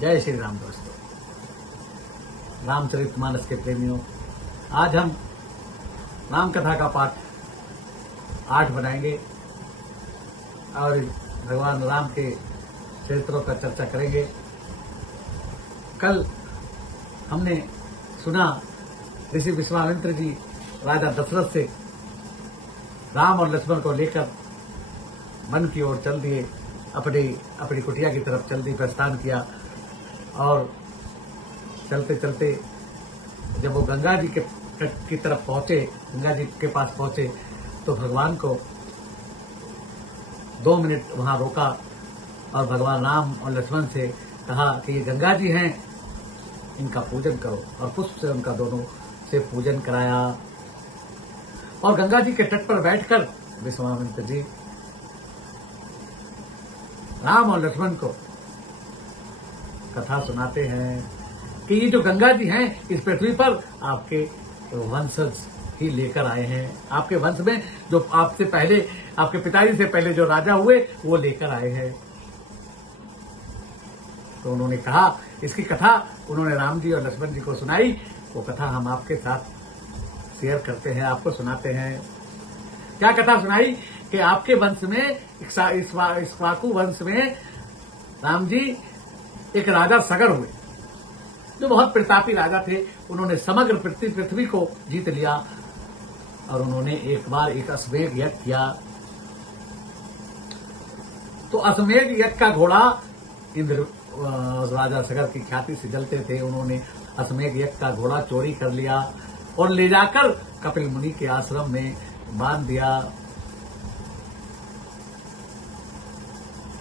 जय श्री राम दोस्तों, रामचरितमानस के प्रेमियों, आज हम राम कथा का पाठ 8 बनाएंगे और भगवान राम के चरित्रों पर चर्चा करेंगे। कल हमने सुना ऋषि विश्वामित्र जी राजा दशरथ से राम और लक्ष्मण को लेकर वन की ओर चल दिए, अपनी कुटिया की तरफ चल दिए, प्रस्थान किया। और चलते चलते जब वो गंगा जी के तट की तरफ पहुंचे, गंगा जी के पास पहुंचे, तो भगवान को 2 मिनट वहां रोका और भगवान राम और लक्ष्मण से कहा कि ये गंगा जी हैं, इनका पूजन करो। और पुष्प से उनका दोनों से पूजन कराया। और गंगा जी के तट पर बैठकर विश्वामित्र जी राम और लक्ष्मण को कथा सुनाते हैं कि ये जो गंगा जी हैं, इस पृथ्वी पर आपके वंशज ही लेकर आए हैं। आपके वंश में जो आपसे पहले, आपके पिताजी से पहले जो राजा हुए, वो लेकर आए हैं। तो उन्होंने कहा, इसकी कथा उन्होंने राम जी और लक्ष्मण जी को सुनाई। वो कथा हम आपके साथ शेयर करते हैं, आपको सुनाते हैं। क्या कथा सुनाई कि आपके वंश में, इक्ष्वाकु वंश में राम जी एक राजा सगर हुए, जो बहुत प्रतापी राजा थे। उन्होंने समग्र पृथ्वी को जीत लिया और उन्होंने एक बार एक अश्वमेध यज्ञ किया। तो अश्वमेध यज्ञ का घोड़ा इंद्र, राजा सगर की ख्याति से जलते थे, उन्होंने अश्वमेध यज्ञ का घोड़ा चोरी कर लिया और ले जाकर कपिल मुनि के आश्रम में बांध दिया।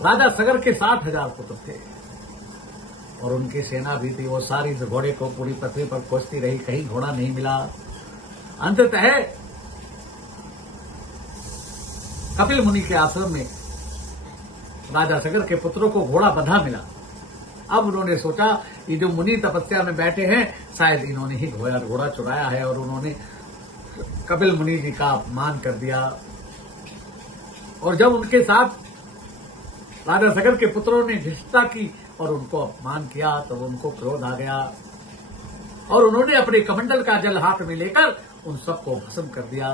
राजा सगर के 60,000 पुत्र थे और उनकी सेना भी थी। वो सारी घोड़े को पूरी पृथ्वी पर खोजती रही, कहीं घोड़ा नहीं मिला। अंततः कपिल मुनि के आश्रम में राजा सगर के पुत्रों को घोड़ा बंधा मिला। अब उन्होंने सोचा, ये जो मुनि तपस्या में बैठे हैं, शायद इन्होंने ही घोड़ा चुराया है, और उन्होंने कपिल मुनि जी का अपमान कर दिया। और जब उनके साथ राजा सगर के पुत्रों ने धृष्टता की और उनको अपमान किया, तो उनको क्रोध आ गया और उन्होंने अपने कमंडल का जल हाथ में लेकर उन सबको भस्म कर दिया।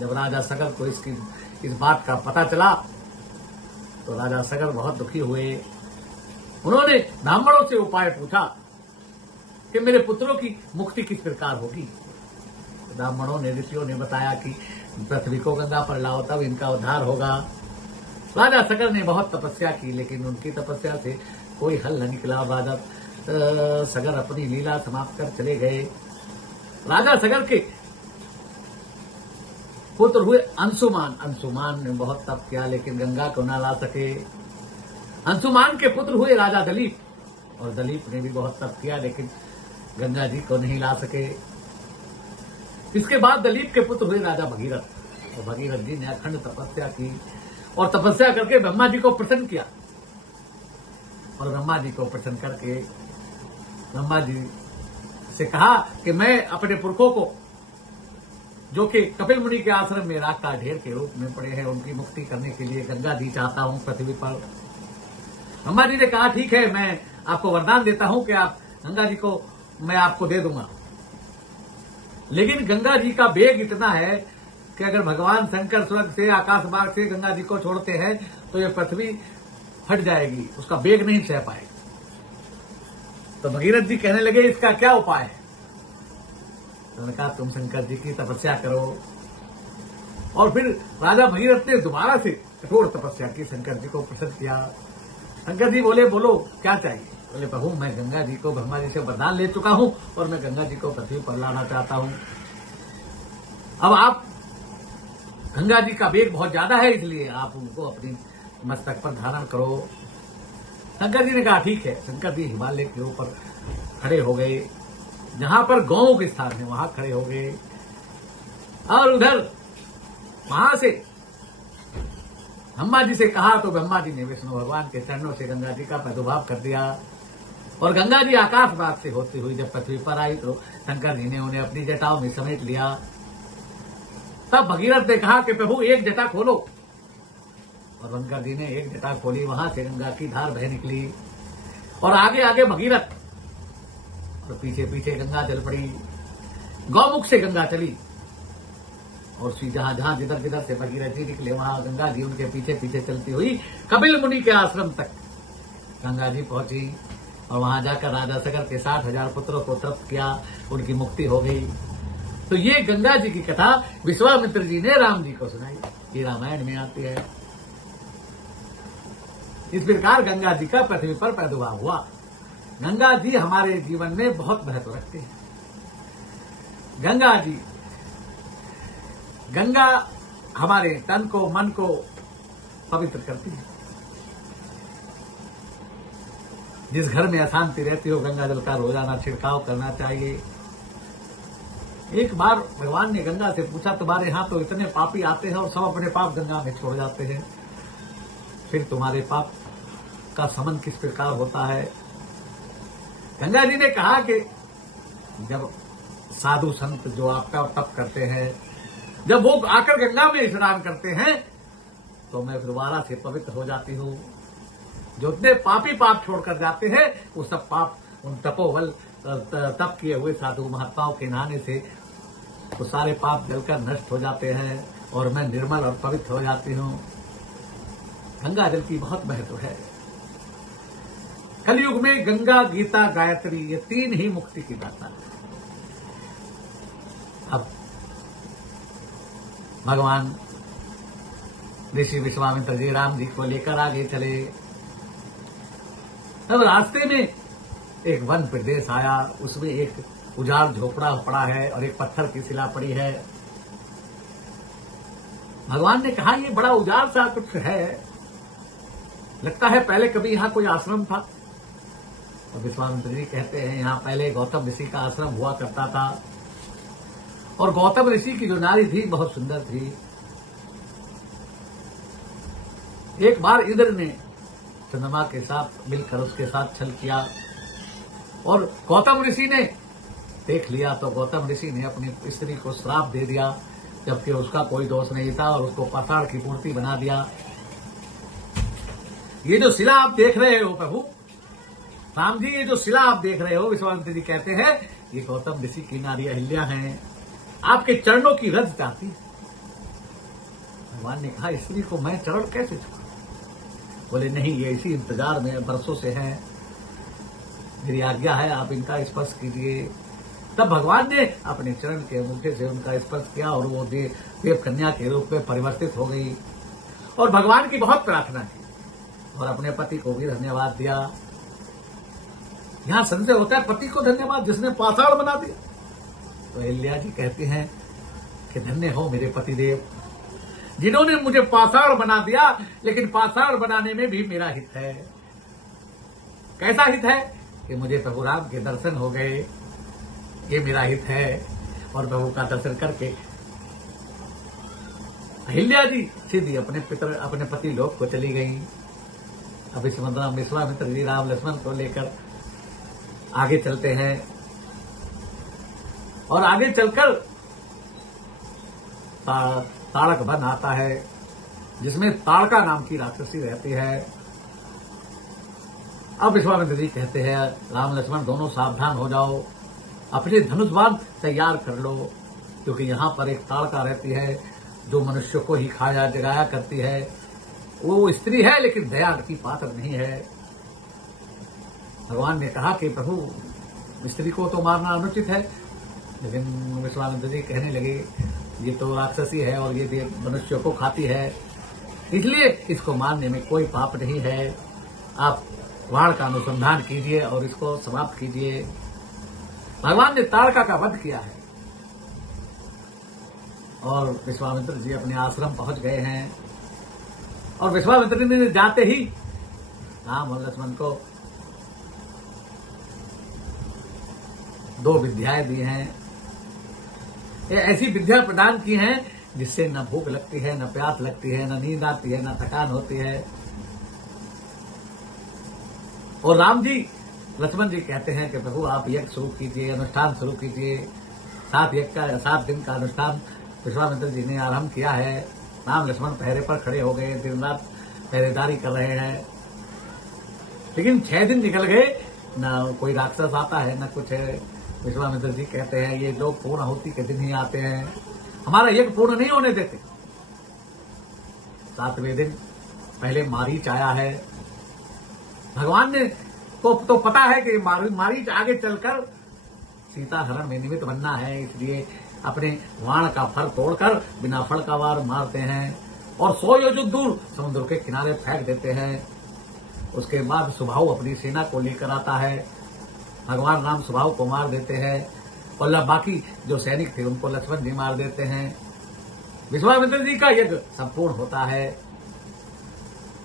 जब राजा सगर को इस बात का पता चला, तो राजा सगर बहुत दुखी हुए। उन्होंने ब्राह्मणों से उपाय पूछा कि मेरे पुत्रों की मुक्ति किस प्रकार होगी। ब्राह्मणों ने, ऋषियों ने बताया कि पृथ्वी को गंगा पर लाओ, तब इनका उद्धार होगा। राजा सगर ने बहुत तपस्या की, लेकिन उनकी तपस्या से कोई हल न निकला। राजा सगर अपनी लीला समाप्त कर चले गए। राजा सगर के पुत्र हुए अंशुमान। अंशुमान ने बहुत तप किया, लेकिन गंगा को न ला सके। अंशुमान के पुत्र हुए राजा दलीप, और दलीप ने भी बहुत तप किया, लेकिन गंगा जी को नहीं ला सके। इसके बाद दलीप के पुत्र हुए राजा भगीरथ, और भगीरथ जी ने अखंड तपस्या की और तपस्या करके ब्रह्मा जी को प्रसन्न किया। और ब्रह्मा जी को प्रसन्न करके ब्रह्मा जी से कहा कि मैं अपने पुरखों को, जो कि कपिल मुनि के आश्रम में राख का ढेर के रूप में पड़े हैं, उनकी मुक्ति करने के लिए गंगा जी चाहता हूं पृथ्वी पर। ब्रह्मा जी ने कहा, ठीक है, मैं आपको वरदान देता हूं कि आप गंगा जी को मैं आपको दे दूंगा, लेकिन गंगा जी का वेग इतना है कि अगर भगवान शंकर स्वर्ग से, आकाश मार्ग से गंगा जी को छोड़ते हैं, तो ये पृथ्वी फट जाएगी, उसका वेग नहीं सह पाएगी। तो भगीरथ जी कहने लगे, इसका क्या उपाय है? उन्होंने कहा, तुम शंकर जी की तपस्या करो। और फिर राजा भगीरथ ने दोबारा से कठोर तपस्या की, शंकर जी को प्रसन्न किया। शंकर जी बोले, बोलो क्या चाहिए? बोले, प्रभु, मैं गंगा जी को ब्रह्मा जी से वरदान ले चुका हूं और मैं गंगा जी को पृथ्वी पर लाना चाहता हूं। अब आप, गंगा जी का वेग बहुत ज्यादा है, इसलिए आप उनको अपनी मस्तक पर धारण करो। शंकर जी ने कहा, ठीक है। शंकर जी हिमालय के ऊपर खड़े हो गए, जहां पर गौ के स्थान है, वहां खड़े हो गए। और उधर वहां से ब्रह्मा जी से कहा, तो ब्रह्मा जी ने विष्णु भगवान के चरणों से गंगा जी का प्रादुर्भाव कर दिया। और गंगा जी आकाश मार्ग से होती हुई जब पृथ्वी पर आई, तो शंकर जी ने उन्हें अपनी जटाओं में समेट लिया। तब भगीरथ ने कहा कि प्रभु, एक जटा खोलो। और शंकर जी ने एक जटा खोली, वहां से गंगा की धार बह निकली। और आगे आगे भगीरथ, और पीछे पीछे गंगा चल पड़ी। गौमुख से गंगा चली और जहां जहां जिधर जिधर से भगीरथ जी निकले वहां गंगा जी उनके पीछे पीछे चलती हुई कपिल मुनि के आश्रम तक गंगा जी पहुंची। और वहां जाकर राजा सगर के 60,000 पुत्रों को तृप्त किया, उनकी मुक्ति हो गई। तो ये गंगा जी की कथा विश्वामित्र जी ने राम जी को सुनाई, ये रामायण में आती है। इस प्रकार गंगा जी का पृथ्वी पर प्रादुर्भाव हुआ। गंगा जी हमारे जीवन में बहुत महत्व रखते हैं। गंगा हमारे तन को मन को पवित्र करती है। जिस घर में अशांति रहती हो गंगा जल का रोजाना छिड़काव करना चाहिए। एक बार भगवान ने गंगा से पूछा, तुम्हारे यहां तो इतने पापी आते हैं और सब अपने पाप गंगा में छोड़ जाते हैं, फिर तुम्हारे पाप का समन किस प्रकार होता है? गंगा जी ने कहा कि जब साधु संत जो आपका तप करते हैं, जब वो आकर गंगा में स्नान करते हैं तो मैं दोबारा से पवित्र हो जाती हूँ। जो उतने पापी पाप छोड़कर जाते हैं वो सब पाप उन तपोबल तप किए हुए साधु महात्माओं के नहाने से वो सारे पाप जलकर नष्ट हो जाते हैं और मैं निर्मल और पवित्र हो जाती हूँ। गंगा जल की बहुत महत्व है। कलयुग में गंगा, गीता, गायत्री ये 3 ही मुक्ति की दाता है। अब भगवान ऋषि विश्वामित्र जी राम जी को लेकर आगे चले। तब रास्ते में एक वन प्रदेश आया, उसमें एक उजाड़ झोपड़ा पड़ा है और एक पत्थर की शिला पड़ी है। भगवान ने कहा ये बड़ा उजाड़ सा कुछ है, लगता है पहले कभी यहां कोई आश्रम था। और विश्वामित्र जी कहते हैं यहां पहले गौतम ऋषि का आश्रम हुआ करता था और गौतम ऋषि की जो नारी थी बहुत सुंदर थी। एक बार इंद्र ने चंद्रमा के साथ मिलकर उसके साथ छल किया और गौतम ऋषि ने देख लिया तो गौतम ऋषि ने अपनी स्त्री को श्राप दे दिया, जबकि उसका कोई दोष नहीं था और उसको पाताल की मूर्ति बना दिया। ये जो शिला आप देख रहे हो प्रभु राम जी, ये जो शिला आप देख रहे हो, विश्वामित्र जी कहते हैं ये गौतम ऋषि की नारी अहिल्या हैं, आपके चरणों की रज चाहती। भगवान ने कहा स्त्री को मैं चरण कैसे छूं? बोले नहीं, ये इसी इंतजार में बरसों से हैं, मेरी आज्ञा है आप इनका स्पर्श कीजिए। तब भगवान ने अपने चरण के अंगूठे से उनका स्पर्श किया और वो देव कन्या के रूप में परिवर्तित हो गई और भगवान की बहुत प्रार्थना की और अपने पति को भी धन्यवाद दिया। यहां संशय होता है पति को धन्यवाद जिसने पाषाण बना दिया। तो अहिल्या जी कहती हैं कि धन्य हो मेरे पतिदेव, जिन्होंने मुझे पाषाण बना दिया, लेकिन पाषाण बनाने में भी मेरा हित है। कैसा हित है कि मुझे प्रभु राम के दर्शन हो गए, ये मेरा हित है। और प्रभु का दर्शन करके अहिल्या जी सीधी अपने पति लोक को चली गई। अब इस विश्वामित्र जी राम लक्ष्मण को लेकर आगे चलते हैं और आगे चलकर ताड़क वन आता है जिसमें ताड़का नाम की राक्षसी रहती है। अब विश्वामित्र जी कहते हैं राम लक्ष्मण दोनों सावधान हो जाओ, अपने धनुष बाण तैयार कर लो, क्योंकि यहां पर एक ताड़का रहती है जो मनुष्य को ही खाया जगाया करती है। वो स्त्री है लेकिन दया की पात्र नहीं है। भगवान ने कहा कि प्रभु स्त्री को तो मारना अनुचित है, लेकिन विश्वामित्र जी कहने लगे ये तो राक्षसी है और ये मनुष्य को खाती है, इसलिए इसको मारने में कोई पाप नहीं है। आप बाण का अनुसंधान कीजिए और इसको समाप्त कीजिए। भगवान ने ताड़का का वध किया है और विश्वामित्र जी अपने आश्रम पहुंच गए हैं। और विश्वामित्र जी ने जाते ही राम और लक्ष्मण को 2 विद्याएं दी हैं। ये ऐसी विद्या प्रदान की हैं जिससे न भूख लगती है, न प्यास लगती है, न नींद आती है, न थकान होती है। और राम जी लक्ष्मण जी कहते हैं कि प्रभु आप यज्ञ शुरू कीजिए, अनुष्ठान शुरू कीजिए। 7 दिन का अनुष्ठान विश्वामित्र जी ने आरंभ किया है। राम लक्ष्मण पहरे पर खड़े हो गए, दिन रात पहरेदारी कर रहे हैं। लेकिन 6 दिन निकल गए, न कोई राक्षस आता है न कुछ है। विश्वामित्र जी कहते हैं ये लोग पूर्णाहुति के दिन ही आते हैं, हमारा यज्ञ पूर्ण नहीं होने देते। 7वें दिन पहले मारीच आया है। भगवान ने को तो पता है कि मारीच आगे चलकर सीता हरण में निमित्त बनना है, इसलिए अपने वाण का फर तोड़कर बिना फल का वार मारते हैं और 100 योजन दूर समुद्र के किनारे फेंक देते हैं। उसके बाद सुबाहु अपनी सेना को लेकर आता है, भगवान राम सुबाहु को मार देते हैं और बाकी जो सैनिक थे उनको लक्ष्मण जी मार देते हैं। विश्वामित्र जी का यज्ञ संपूर्ण होता है।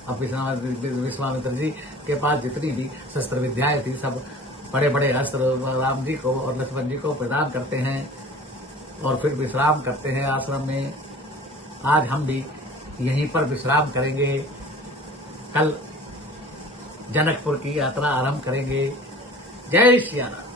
अब विश्वामित्र जी के पास जितनी भी शस्त्र विद्याएं थी सब बड़े बड़े अस्त्र राम जी को और लक्ष्मण जी को प्रदान करते हैं और फिर विश्राम करते हैं आश्रम में। आज हम भी यहीं पर विश्राम करेंगे, कल जनकपुर की यात्रा आरंभ करेंगे। जय श्री राम।